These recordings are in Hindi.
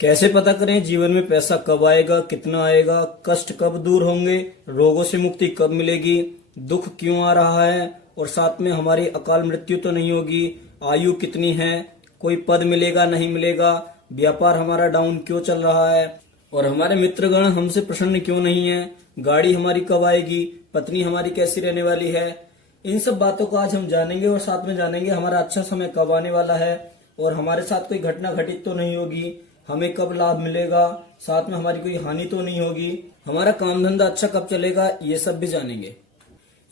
कैसे पता करें जीवन में पैसा कब आएगा, कितना आएगा, कष्ट कब दूर होंगे, रोगों से मुक्ति कब मिलेगी, दुख क्यों आ रहा है और साथ में हमारी अकाल मृत्यु तो नहीं होगी, आयु कितनी है, कोई पद मिलेगा नहीं मिलेगा, व्यापार हमारा डाउन क्यों चल रहा है और हमारे मित्रगण हमसे प्रसन्न क्यों नहीं है, गाड़ी हमारी कब आएगी, पत्नी हमारी कैसी रहने वाली है। इन सब बातों को आज हम जानेंगे और साथ में जानेंगे हमारा अच्छा समय कब आने वाला है और हमारे साथ कोई घटना घटित तो नहीं होगी, हमें कब लाभ मिलेगा, साथ में हमारी कोई हानि तो नहीं होगी, हमारा काम धंधा अच्छा कब चलेगा, ये सब भी जानेंगे।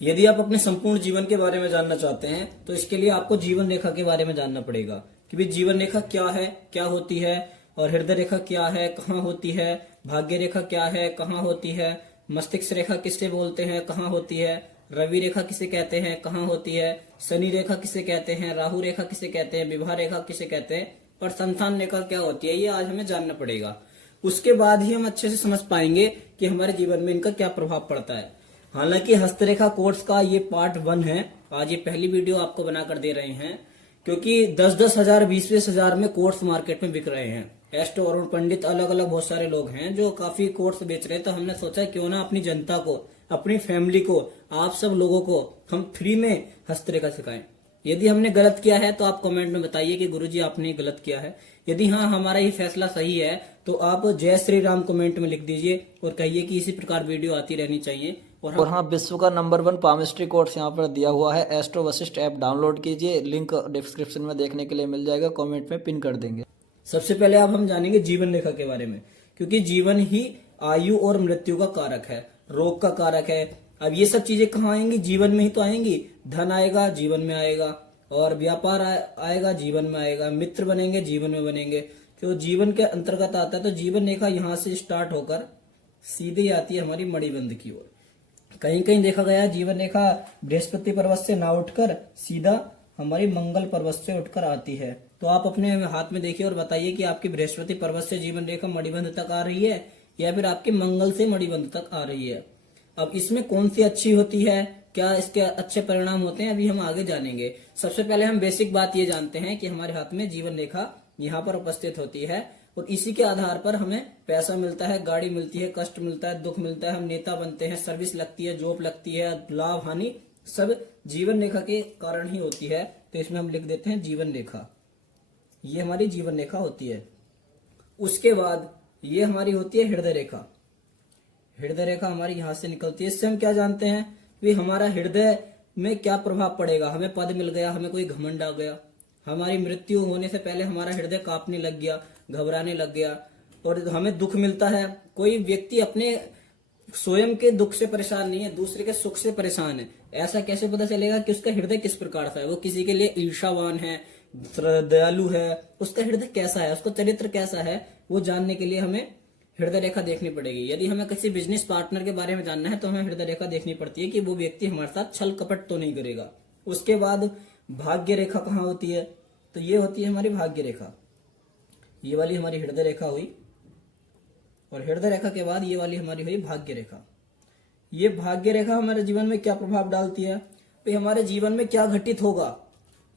यदि आप अपने संपूर्ण जीवन के बारे में जानना चाहते हैं तो इसके लिए आपको जीवन रेखा के बारे में जानना पड़ेगा कि भाई जीवन रेखा क्या है, क्या होती है, और हृदय रेखा क्या है, कहाँ होती है, भाग्य रेखा क्या है, कहाँ होती है, मस्तिष्क रेखा किससे बोलते हैं, कहाँ होती है, रवि रेखा किसे कहते हैं, कहाँ होती है, शनि रेखा किसे कहते हैं, राहु रेखा किसे कहते हैं, विवाह रेखा किसे कहते हैं, और संतान रेखा क्या होती है, ये आज हमें जानना पड़ेगा। उसके बाद ही हम अच्छे से समझ पाएंगे कि हमारे जीवन में इनका क्या प्रभाव पड़ता है। हालांकि हस्तरेखा कोर्स का ये पार्ट 1 है, आज ये पहली वीडियो आपको बनाकर दे रहे हैं क्योंकि 10-10 हजार 20-20 हजार में कोर्स मार्केट में बिक रहे हैं। एस्ट्रो अरुण पंडित अलग अलग बहुत सारे लोग हैं जो काफी कोर्स बेच रहे हैं, तो हमने सोचा क्यों ना अपनी जनता को, अपनी फैमिली को, आप सब लोगों को हम फ्री में हस्तरेखा सिखाएं। यदि हमने गलत किया है तो आप कमेंट में बताइए कि गुरुजी आपने गलत किया है। यदि हाँ हमारा ये फैसला सही है तो आप जय श्री राम कमेंट में लिख दीजिए और कहिए कि इसी प्रकार वीडियो आती रहनी चाहिए। और हाँ, विश्व का नंबर 1 पामिस्ट्री कोर्स यहाँ पर दिया हुआ है। एस्ट्रो वशिष्ठ ऐप डाउनलोड कीजिए, लिंक डिस्क्रिप्शन में देखने के लिए मिल जाएगा, कमेंट में पिन कर देंगे। सबसे पहले अब हम जानेंगे जीवन रेखा के बारे में, क्योंकि जीवन ही आयु और मृत्यु का कारक है, रोग का कारक है। अब ये सब चीजें कहाँ आएंगी, जीवन में ही तो आएंगी। धन आएगा जीवन में आएगा, और व्यापार आएगा जीवन में आएगा, मित्र बनेंगे जीवन में बनेंगे, तो जीवन के अंतर्गत आता है। तो जीवन रेखा यहाँ से स्टार्ट होकर सीधे आती है हमारी मणिबंध की ओर। कहीं कहीं देखा गया है जीवन रेखा बृहस्पति पर्वत से ना उठकर सीधा हमारी मंगल पर्वत से उठकर आती है। तो आप अपने हाथ में देखिए और बताइए कि आपकी बृहस्पति पर्वत से जीवन रेखा मणिबंध तक आ रही है या फिर आपकी मंगल से मणिबंध तक आ रही है। अब इसमें कौन सी अच्छी होती है, क्या इसके अच्छे परिणाम होते हैं, अभी हम आगे जानेंगे। सबसे पहले हम बेसिक बात ये जानते हैं कि हमारे हाथ में जीवन रेखा यहाँ पर उपस्थित होती है और इसी के आधार पर हमें पैसा मिलता है, गाड़ी मिलती है, कष्ट मिलता है, दुख मिलता है, हम नेता बनते हैं, सर्विस लगती है, जॉब लगती है, लाभ हानि सब जीवन रेखा के कारण ही होती है। तो इसमें हम लिख देते हैं जीवन रेखा, ये हमारी जीवन रेखा होती है। उसके बाद ये हमारी होती है हृदय रेखा। हृदय रेखा हमारी यहां से निकलती है। इससे हम क्या जानते हैं कि हमारा हृदय में क्या प्रभाव पड़ेगा। हमें पद मिल गया, हमें कोई घमंड आ गया, हमारी मृत्यु होने से पहले हमारा हृदय कांपने लग गया, घबराने लग गया, और हमें दुख मिलता है। कोई व्यक्ति अपने स्वयं के दुख से परेशान नहीं है, दूसरे के सुख से परेशान है। ऐसा कैसे पता चलेगा कि उसका हृदय किस प्रकार का है, वो किसी के लिए ईर्षावान है, दयालु है, उसका हृदय कैसा है, उसका चरित्र कैसा है, वो जानने के लिए हमें हृदय रेखा देखनी पड़ेगी। यदि हमें किसी बिजनेस पार्टनर के बारे में जानना है तो हमें हृदय रेखा देखनी पड़ती है कि वो व्यक्ति हमारे साथ छल कपट तो नहीं करेगा। उसके बाद भाग्य रेखा कहाँ होती है, तो ये होती है हमारी भाग्य रेखा। ये वाली हमारी हृदय रेखा हुई, और हृदय रेखा के बाद ये वाली हमारी हुई भाग्य रेखा। ये भाग्य रेखा हमारे जीवन में क्या प्रभाव डालती है, तो हमारे जीवन में क्या घटित होगा,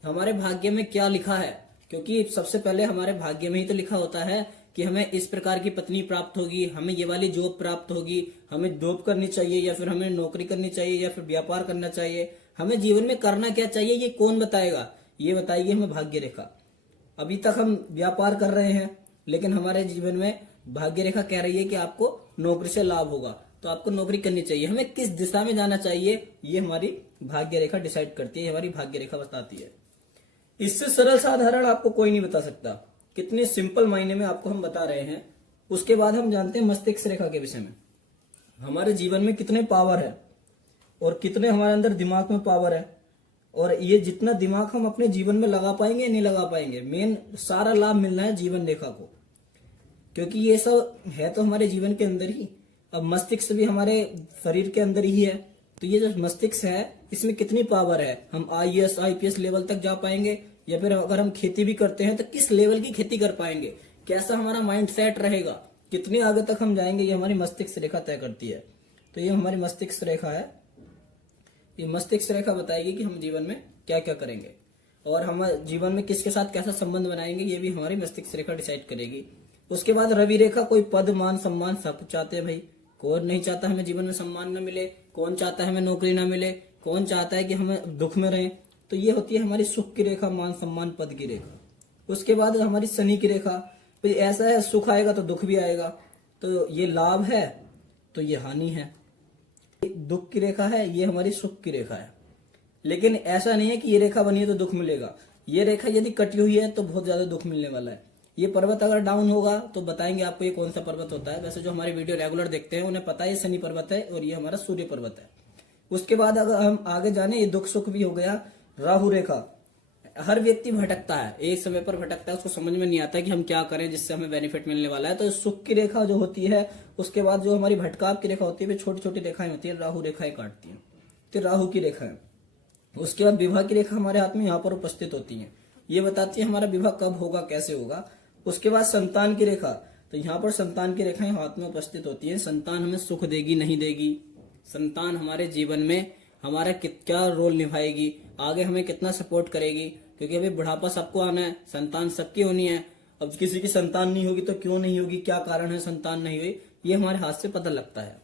हमारे भाग्य में क्या लिखा है। क्योंकि सबसे पहले हमारे भाग्य में ही तो लिखा होता है कि हमें इस प्रकार की पत्नी प्राप्त होगी, हमें ये वाली जॉब प्राप्त होगी, हमें जॉब करनी चाहिए या फिर हमें नौकरी करनी चाहिए या फिर व्यापार करना चाहिए, हमें जीवन में करना क्या चाहिए, ये कौन बताएगा, ये बताएगी हमें भाग्य रेखा। अभी तक हम व्यापार कर रहे हैं लेकिन हमारे जीवन में भाग्य रेखा कह रही है कि आपको नौकरी से लाभ होगा, तो आपको नौकरी करनी चाहिए, हमें किस दिशा में जाना चाहिए, ये हमारी भाग्य रेखा डिसाइड करती है, हमारी भाग्य रेखा बताती है। इससे सरल साधारण आपको कोई नहीं बता सकता, कितने सिंपल मायने में आपको हम बता रहे हैं। उसके बाद हम जानते हैं मस्तिष्क रेखा के विषय में। हमारे जीवन में कितने पावर है और कितने हमारे अंदर दिमाग में पावर है, और ये जितना दिमाग हम अपने जीवन में लगा पाएंगे नहीं लगा पाएंगे। मेन सारा लाभ मिलना है जीवन रेखा को, क्योंकि ये सब है तो हमारे जीवन के अंदर ही। अब मस्तिष्क भी हमारे शरीर के अंदर ही है, तो ये जो मस्तिष्क है इसमें कितनी पावर है, हम IAS IPS लेवल तक जा पाएंगे, या फिर अगर हम खेती भी करते हैं तो किस लेवल की खेती कर पाएंगे, कैसा हमारा माइंड सेट रहेगा, कितने आगे तक हम जाएंगे, ये हमारी मस्तिष्क रेखा तय करती है। तो ये हमारी मस्तिष्क रेखा है। ये मस्तिष्क रेखा बताएगी कि हम जीवन में क्या क्या करेंगे और हम जीवन में किसके साथ कैसा संबंध बनाएंगे, ये भी हमारी मस्तिष्क रेखा डिसाइड करेगी। उसके बाद रवि रेखा, कोई पद मान सम्मान सब चाहते हैं भाई। कौन नहीं चाहता हमें जीवन में सम्मान न मिले, कौन चाहता है हमें नौकरी ना मिले, कौन चाहता है कि हमें दुख में रहें। तो ये होती है हमारी सुख की रेखा, मान सम्मान पद की रेखा। उसके बाद हमारी शनि की रेखा, भाई ऐसा है सुख आएगा तो दुख भी आएगा, तो ये लाभ है तो ये हानि है। दुख की रेखा है, ये हमारी सुख की रेखा है। लेकिन ऐसा नहीं है कि ये रेखा बनी है तो दुख मिलेगा। ये रेखा यदि कटी हुई है तो बहुत ज्यादा दुख मिलने वाला है। ये पर्वत अगर डाउन होगा तो बताएंगे आपको ये कौन सा पर्वत होता है। वैसे जो हमारी वीडियो रेगुलर देखते हैं उन्हें पता है ये शनि पर्वत है और ये हमारा सूर्य पर्वत है। उसके बाद अगर हम आगे जाने, ये दुख सुख भी हो गया। राहु रेखा, हर व्यक्ति भटकता है, एक समय पर भटकता है, उसको समझ में नहीं आता कि हम क्या करें जिससे हमें बेनिफिट मिलने वाला है। तो सुख की रेखा जो होती है, उसके बाद जो हमारी भटकाव की रेखा होती है, छोटी छोटी रेखाएं होती है, राहु रेखाएं काटती है, तो राहु की रेखा है। उसके बाद विवाह की रेखा हमारे हाथ में यहाँ पर उपस्थित होती है, ये बताती है हमारा विवाह कब होगा, कैसे होगा। उसके बाद संतान की रेखा, तो यहाँ पर संतान की रेखाएं हाथ में उपस्थित होती है। संतान हमें सुख देगी नहीं देगी, संतान हमारे जीवन में हमारा क्या रोल निभाएगी, आगे हमें कितना सपोर्ट करेगी, क्योंकि अभी बुढ़ापा सबको आना है, संतान सबकी होनी है। अब किसी की संतान नहीं होगी तो क्यों नहीं होगी, क्या कारण है संतान नहीं हुई, ये हमारे हाथ से पता लगता है।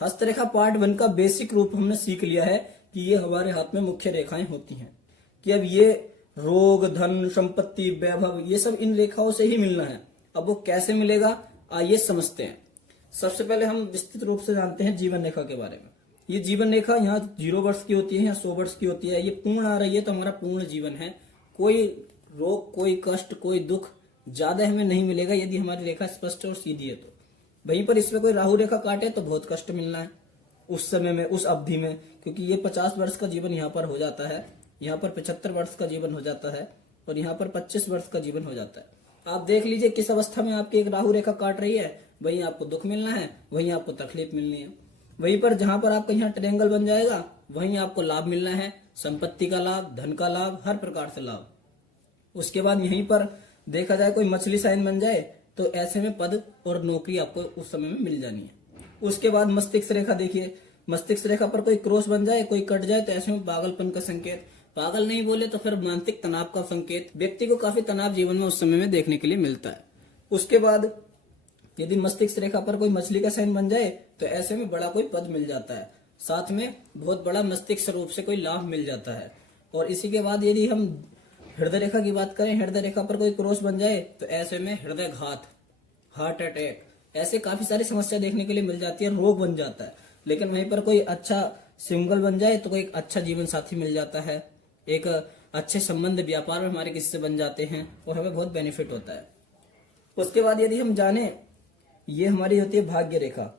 हस्तरेखा पार्ट 1 का बेसिक रूप हमने सीख लिया है कि ये हमारे हाथ में मुख्य रेखाएं होती हैं, कि अब ये रोग, धन, संपत्ति, वैभव, ये सब इन रेखाओं से ही मिलना है। अब वो कैसे मिलेगा आइए समझते हैं। सबसे पहले हम विस्तृत रूप से जानते हैं जीवन रेखा के बारे में। ये जीवन रेखा यहाँ 0 वर्ष की होती है या 100 वर्ष की होती है। ये पूर्ण आ रही है तो हमारा पूर्ण जीवन है। कोई रोग, कोई कष्ट, कोई दुख ज्यादा हमें नहीं मिलेगा यदि हमारी रेखा स्पष्ट और सीधी है। तो वहीं पर इसमें कोई राहु रेखा काटे तो बहुत कष्ट मिलना है उस समय में, उस अवधि में, क्योंकि ये 50 वर्ष का जीवन यहाँ पर हो जाता है, यहाँ पर 75 वर्ष का जीवन हो जाता है और यहाँ पर 25 वर्ष का जीवन हो जाता है। आप देख लीजिए किस अवस्था में आपकी एक राहु रेखा काट रही है, वहीं आपको दुख मिलना है, वहीं आपको तकलीफ मिलनी है। वहीं पर जहां पर आपका यहाँ ट्रायंगल बन जाएगा वहीं आपको लाभ मिलना है, संपत्ति का लाभ, धन का लाभ, हर प्रकार से लाभ। उसके बाद यहीं पर देखा जाए कोई मछली साइन बन जाए तो ऐसे में पद और नौकरी आपको उस समय में मिल जानी है। उसके बाद मस्तिष्क रेखा देखिए, मस्तिष्क रेखा पर कोई क्रॉस बन जाए, कोई कट जाए तो ऐसे में पागलपन का संकेत, पागल नहीं बोले तो फिर मानसिक तनाव का संकेत। व्यक्ति को काफी तनाव जीवन में उस समय में देखने के लिए मिलता है। उसके बाद यदि मस्तिष्क रेखा पर कोई मछली का साइन बन जाए तो ऐसे में बड़ा कोई पद मिल जाता है, साथ में बहुत बड़ा मस्तिष्क रूप से कोई लाभ मिल जाता है। और इसी के बाद यदि हम हृदय रेखा की बात करें, हृदय रेखा पर कोई क्रॉस बन जाए तो ऐसे में हृदय घात, हार्ट अटैक, ऐसे काफी सारी समस्या देखने के लिए मिल जाती है, रोग बन जाता है। लेकिन वहीं पर कोई अच्छा सिंगल बन जाए तो कोई एक अच्छा जीवन साथी मिल जाता है, एक अच्छे संबंध व्यापार में हमारे किसी से बन जाते हैं और हमें बहुत बेनिफिट होता है। उसके बाद यदि हम जाने, ये हमारी होती है भाग्य रेखा।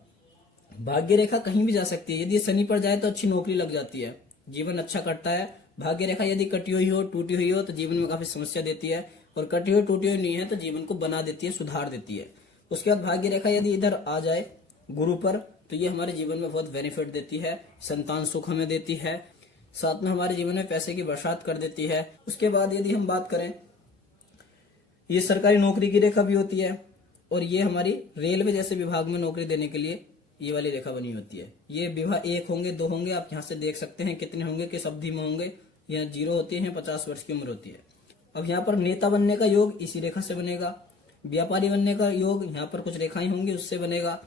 भाग्य रेखा कहीं भी जा सकती है, यदि शनि पर जाए तो अच्छी नौकरी लग जाती है, जीवन अच्छा कटता है। भाग्य रेखा यदि कटी हुई हो, टूटी हुई हो तो जीवन में काफी समस्या देती है, और कटी हुई टूटी हुई नहीं है तो जीवन को बना देती है, सुधार देती है। उसके बाद भाग्य रेखा यदि इधर आ जाए गुरु पर तो ये हमारे जीवन में बहुत बेनिफिट देती है, संतान सुख हमें देती है, साथ में हमारे जीवन में पैसे की बरसात कर देती है। उसके बाद यदि हम बात करें, ये सरकारी नौकरी की रेखा भी होती है और ये हमारी रेलवे जैसे विभाग में नौकरी देने के लिए ये वाली रेखा बनी होती है। ये विवाह 1 होंगे, 2 होंगे, आप यहाँ से देख सकते हैं कितने होंगे, किस अवधि में होंगे। यहाँ 0 होती है, 50 वर्ष की उम्र होती है। अब यहाँ पर नेता बनने का योग इसी रेखा से बनेगा, व्यापारी बनने का योग यहाँ पर कुछ रेखाएं होंगी उससे बनेगा।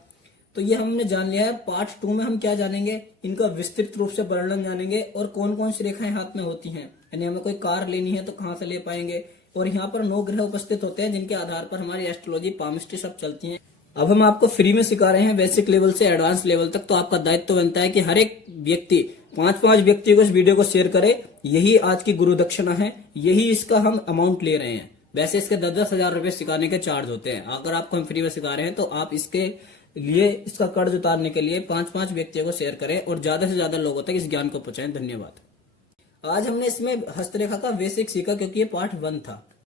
तो ये हमने जान लिया है। पार्ट 2 में हम क्या जानेंगे, इनका विस्तृत रूप से वर्णन जानेंगे और कौन कौन सी रेखाएं हाथ में होती हैं। यानी हमें कोई कार लेनी है तो कहाँ से ले पाएंगे, और यहाँ पर 9 ग्रह उपस्थित होते हैं जिनके आधार पर हमारी एस्ट्रोलॉजी, पामिस्ट्री सब चलती है। अब हम आपको फ्री में सिखा रहे हैं बेसिक लेवल से एडवांस लेवल तक, तो आपका दायित्व बनता है कि हर एक व्यक्ति 5-5 व्यक्ति को इस वीडियो को शेयर करे। यही आज की गुरु दक्षिणा है, यही इसका हम अमाउंट ले रहे हैं। वैसे इसके 10-10 हजार रुपए सिखाने के चार्ज होते हैं। अगर आपको हम फ्री में सिखा रहे हैं तो आप इसके लिए, इसका कर्ज उतारने के लिए 5-5 व्यक्तियों को शेयर करें और ज्यादा से ज्यादा लोगों तक इस ज्ञान को पहुंचाएं। धन्यवाद। आज हमने इसमें हस्तरेखा का बेसिक सीखा क्योंकि ये पार्ट 1 था।